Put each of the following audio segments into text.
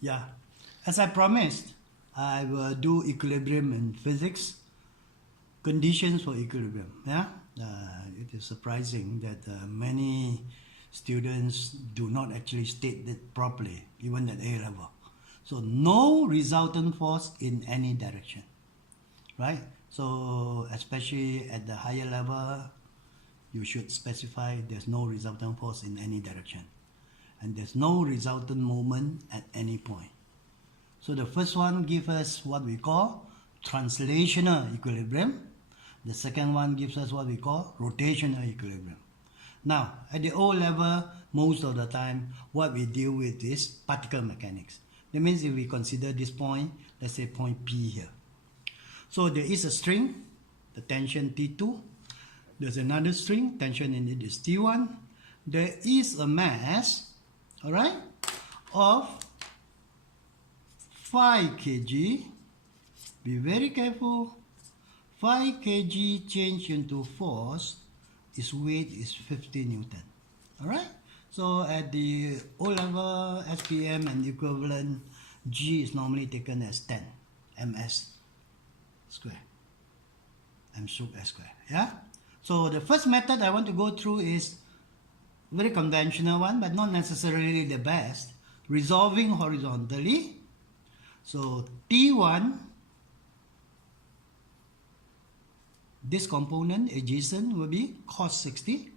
Yeah, as I promised, I will do equilibrium in physics, conditions for equilibrium. Yeah, it is surprising that many students do not actually state it properly, even at A level. So no resultant force in any direction, right? So especially at the higher level, you should specify there's no resultant force in any direction, and there's no resultant moment at any point. So the first one gives us what we call translational equilibrium. The second one gives us what we call rotational equilibrium. Now, at the O level, most of the time, what we deal with is particle mechanics. That means if we consider this point, let's say point P here. So there is a string, the tension T2. There's another string, tension in it is T1. There is a mass, all right, of 5 kg. Be very careful. 5 kg change into force, its weight is 50 Newton. Alright? So at the O level, SPM and equivalent, G is normally taken as 10 ms square. M sub s square. Yeah? So the first method I want to go through is very conventional one, but not necessarily the best. Resolving horizontally. So T1, this component adjacent will be cos 60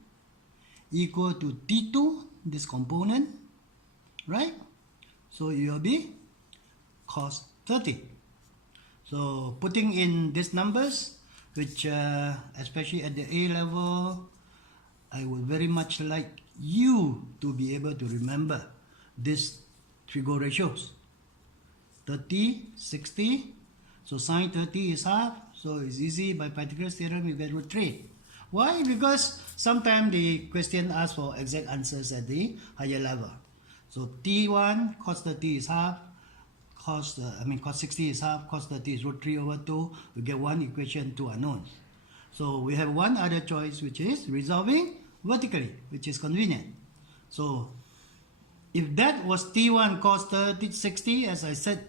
equal to T2, this component, right? So it will be cos 30. So putting in these numbers, which especially at the A level, I would very much like you to be able to remember these trigo ratios. 30, 60, so sine 30 is half, so it's easy. By Pythagoras theorem, you get root 3. Why? Because sometimes the question asks for exact answers at the higher level. So T1, cos 30 is half, cos 60 is half, cos 30 is root 3 over 2. We get one equation, two unknowns. So we have one other choice, which is resolving vertically, which is convenient. So if that was T1 cos 30, 60, as I said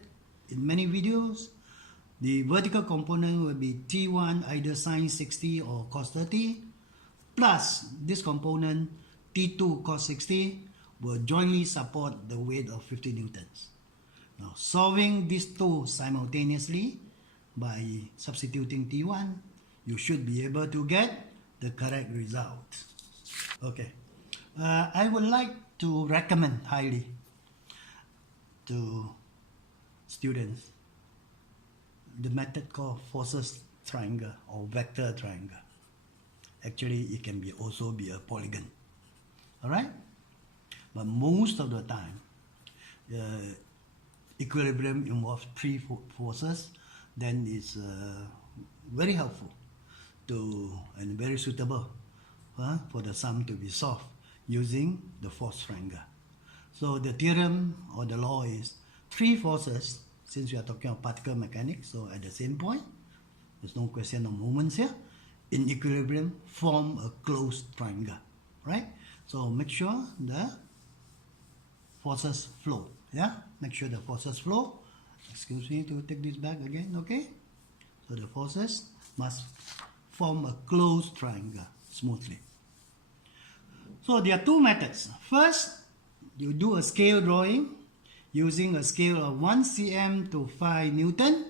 in many videos, the vertical component will be T1 either sine 60 or cos 30, plus this component T2 cos 60 will jointly support the weight of 50 newtons. Now solving these two simultaneously by substituting T1, you should be able to get the correct result. Okay, I would like to recommend highly to students the method called forces triangle or vector triangle. Actually, it can be also be a polygon. Alright? But most of the time, equilibrium involves three forces, then it's very helpful to and very suitable for the sum to be solved using the force triangle. So the theorem or the law is three forces, since we are talking about particle mechanics, so at the same point, there's no question of moments here, in equilibrium form a closed triangle, right? So make sure the forces flow, yeah? Make sure the forces flow. Excuse me to take this back again, okay? So the forces must form a closed triangle smoothly. So there are two methods. First, you do a scale drawing using a scale of 1 cm to 5 Newton.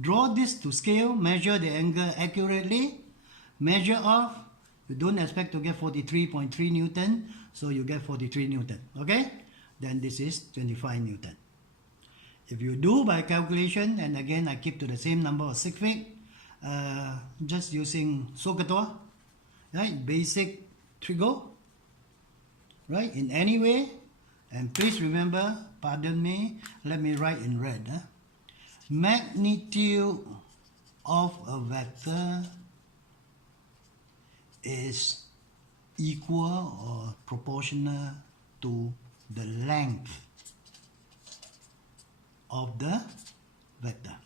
Draw this to scale, measure the angle accurately, measure off. You don't expect to get 43.3 Newton, so you get 43 Newton, okay? Then this is 25 Newton. If you do by calculation, and again I keep to the same number of sig figs, just using SOHCAHTOA, right? Basic trigo, right? In any way, and please remember, pardon me, let me write in red. Magnitude of a vector is equal or proportional to the length of the vector.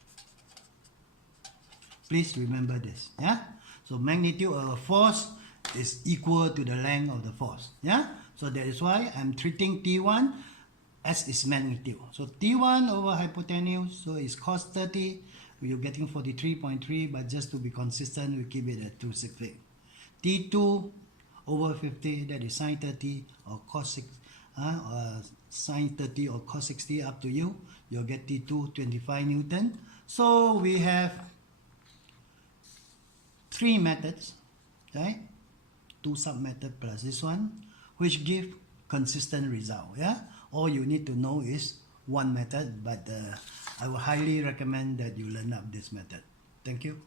Please remember this, yeah? So magnitude of a force is equal to the length of the force, yeah? So that is why I'm treating T1 S is magnitude. So T1 over hypotenuse, so it's cos 30. We're getting 43.3, but just to be consistent, we keep it at 260. T2 over 50, that is sine 30 or cos 6, sine 30 or cos 60, up to you. You'll get T2 25 Newton. So we have 3 methods, right? 2 sub-method plus this one, which give consistent result. Yeah, all you need to know is one method, but I would highly recommend that you learn up this method. Thank you.